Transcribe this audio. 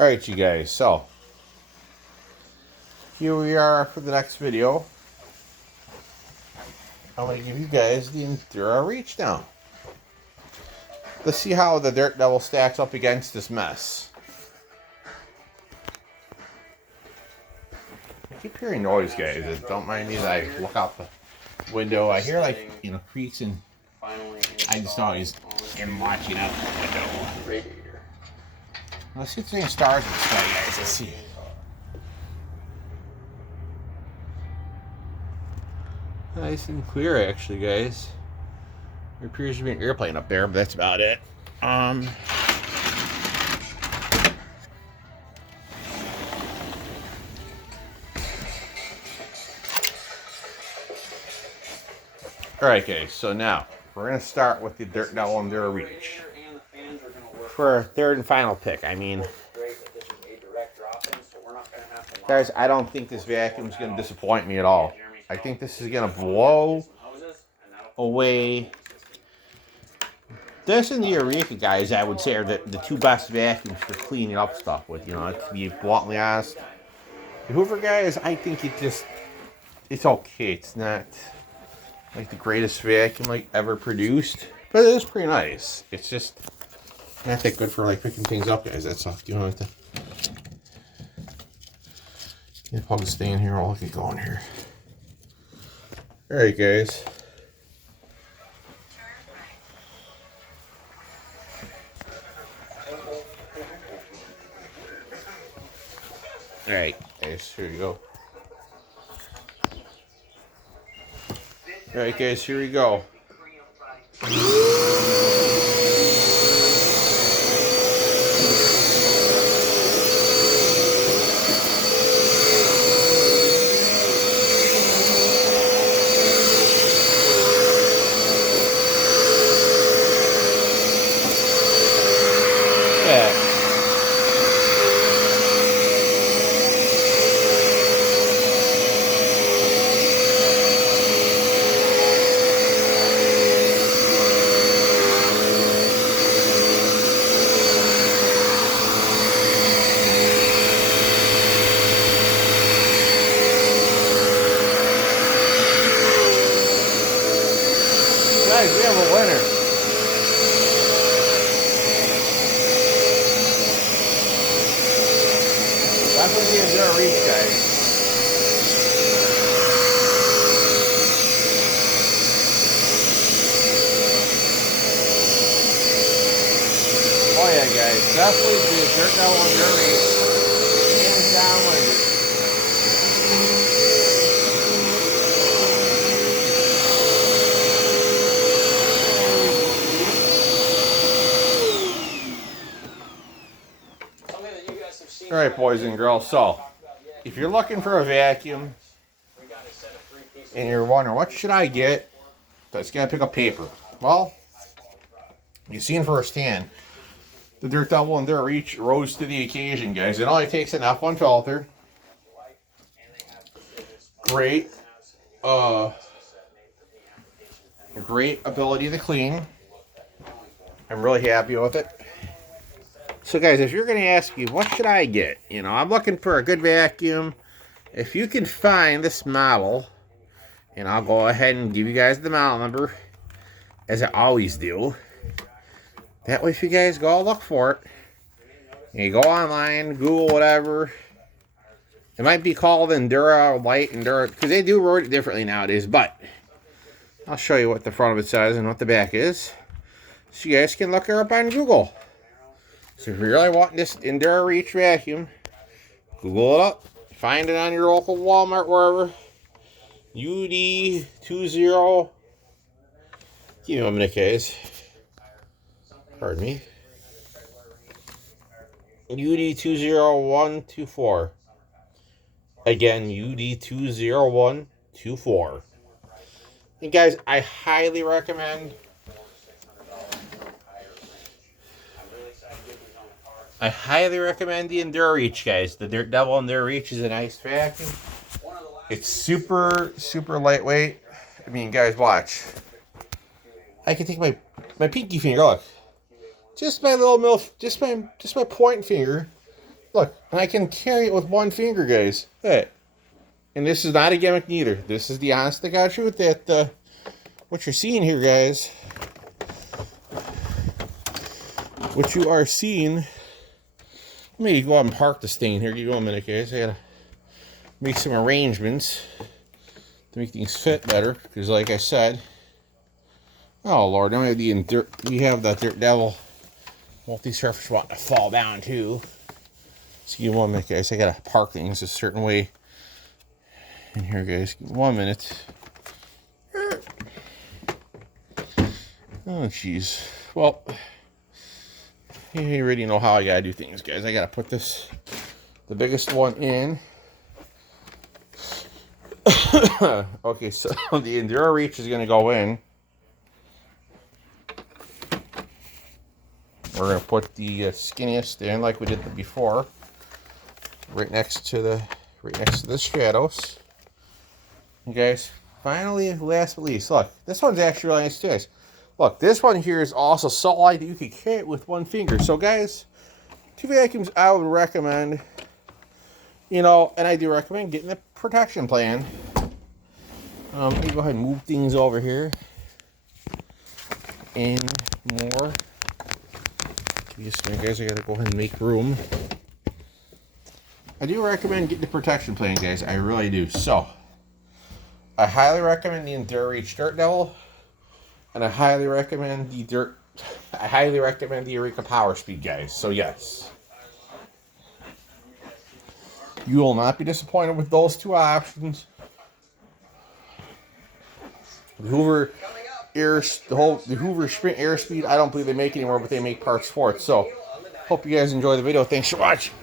Alright, you guys, so here we are for the next video. I'm going to give you guys the Endura Reach now. Let's see how the Dirt Devil stacks up against this mess. I keep hearing noise, guys. Don't mind me as I look out the window. I hear, like, creaks, and I just always am watching out the window. Let's see if there's any stars in the sky, guys. Let's see. Nice and clear, actually, guys. There appears to be an airplane up there, but that's about it. Alright, guys, so now we're going to start with the Dirt Devil Endura Reach. For our third and final pick, guys, I don't think this vacuum is going to disappoint me at all. I think this is going to blow away. This and the Eureka, guys, I would say are the two best vacuums for cleaning up stuff with, to be bluntly honest. The Hoover, guys, I think it's okay. It's not like the greatest vacuum like ever produced, but it is pretty nice. It's just not that good for like picking things up, guys. That's all. Do you want to? If I'll just stay in here, I'll get going here. Alright, guys. Alright, guys, here we go. Alright, guys, here we go. Guys, we have a winner. That's what the Endura Reach, guys. Oh yeah, guys, definitely the Dirt Devil Endura Reach. Hands down winner. Alright, boys and girls, so if you're looking for a vacuum and you're wondering what should I get that's going to pick up paper, well, you've seen firsthand the Dirt Devil Endura Reach rose to the occasion, guys. It only takes an F1 filter, great ability to clean. I'm really happy with it. So guys, if you're going to ask me, what should I get? I'm looking for a good vacuum. If you can find this model, and I'll go ahead and give you guys the model number, as I always do. That way, if you guys go look for it, and you go online, Google, whatever, it might be called Endura Light, Endura, because they do word it differently nowadays, but I'll show you what the front of it says and what the back is, so you guys can look her up on Google. So if you really want this Endura Reach vacuum, Google it up. Find it on your local Walmart, wherever. UD20. Give me a minute, guys. Pardon me. UD20124. Again, UD20124. And guys, I highly recommend. I highly recommend the Endura Reach, guys. The Dirt Devil Endura Reach is a nice vacuum. It's super, super lightweight. I mean, guys, watch. I can take my pinky finger, look. Just my little just my point finger. Look, and I can carry it with one finger, guys. Hey. And this is not a gimmick neither. This is the honest to God truth that what you're seeing here, guys. What you are seeing. Let me go out and park this thing here. Give me 1 minute, guys. I gotta make some arrangements to make things fit better. Because like I said, oh Lord, now we have the Dirt Devil multi-surface wanting to fall down too. So give me 1 minute, guys. I gotta park things a certain way in here, guys. Give me 1 minute. Oh, jeez. Well, you already know how I gotta do things, guys. I gotta put this, the biggest one in. Okay, so the Endura reach is gonna go in. We're gonna put the skinniest in like we did before, right next to the stratos. And guys, finally, last but least, look, this one's actually really nice too, guys. Look, this one here is also so light that you can carry it with one finger. So guys, 2 vacuums I would recommend, you know, and I do recommend getting the protection plan. Let me go ahead and move things over here in more. Just guys, I gotta go ahead and make room. I do recommend getting the protection plan, guys. I really do. So, I highly recommend the Endura Reach Dirt Devil, and I highly recommend the Eureka Power Speed, guys. So yes, you will not be disappointed with those 2 options. The Hoover the Hoover Sprint Airspeed, I don't believe they make anymore, but they make parts for it. So, hope you guys enjoy the video. Thanks for watching.